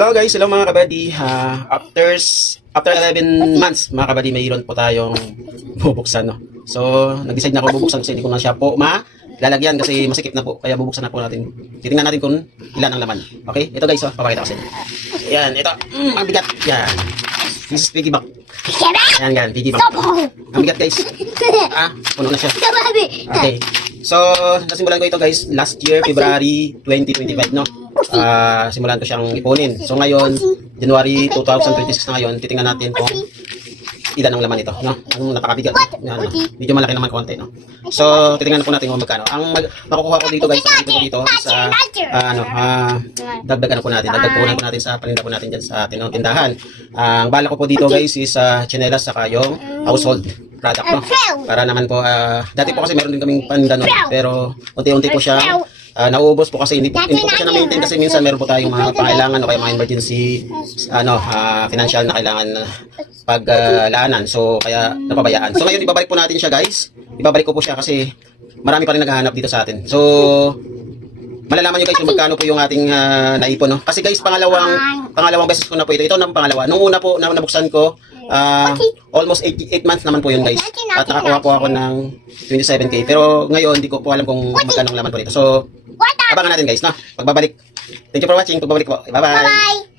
Hello guys, hello mga kabady. After 11 months, mga kabady, mayroon po tayong bubuksan, no? So, nag-decide na ako bubuksan kasi hindi ko na siya po lalagyan kasi masikip na po. Kaya bubuksan na po natin. Titingnan natin kung ilan ang laman. Okay? Ito guys, papakita ko sa inyo. Yan, ito. Ang bigat. Yan. This is piggy bank. Yan, piggy bank. Ang bigat guys. Puno na siya. Okay. So, nasimulan ko ito guys last year, February 2025, no? Simulan ko siyang ipunin. So ngayon, January 2026 na ngayon, titingnan natin kung ilan ang laman ito, no? Ang napakabigat. Medyo malaki naman konti, no? So, titingnan po natin kung magkano. Ang makukuha ko dito guys, dito sa dagdag po natin sa paninda po natin diyan sa tindahan. Ang bala ko po dito guys is tsinelas saka yung household product, no? Para naman po dati po kasi meron din kaming pandano, pero unti-unti po siya nauubos po kasi hindi po siya na-maintain kasi minsan meron po tayong mga pangailangan o kaya mga emergency financial na kailangan paglaanan. So kaya napabayaan. So ngayon ibabalik po natin siya guys. Ibabalik ko po siya kasi marami pa rin naghahanap dito sa atin. So malalaman nyo guys kung magkano po yung ating naipon, no? Kasi guys pangalawang beses ko na po ito. Ito na pangalawa. Nung una po na nabuksan ko almost 8 months naman po yun guys. At nakakuha po ako ng 27k. Pero ngayon hindi ko po alam kung magkano ang laman po dito. So abangan natin guys, no? Pagbabalik. Thank you for watching. Pagbabalik po. Bye bye.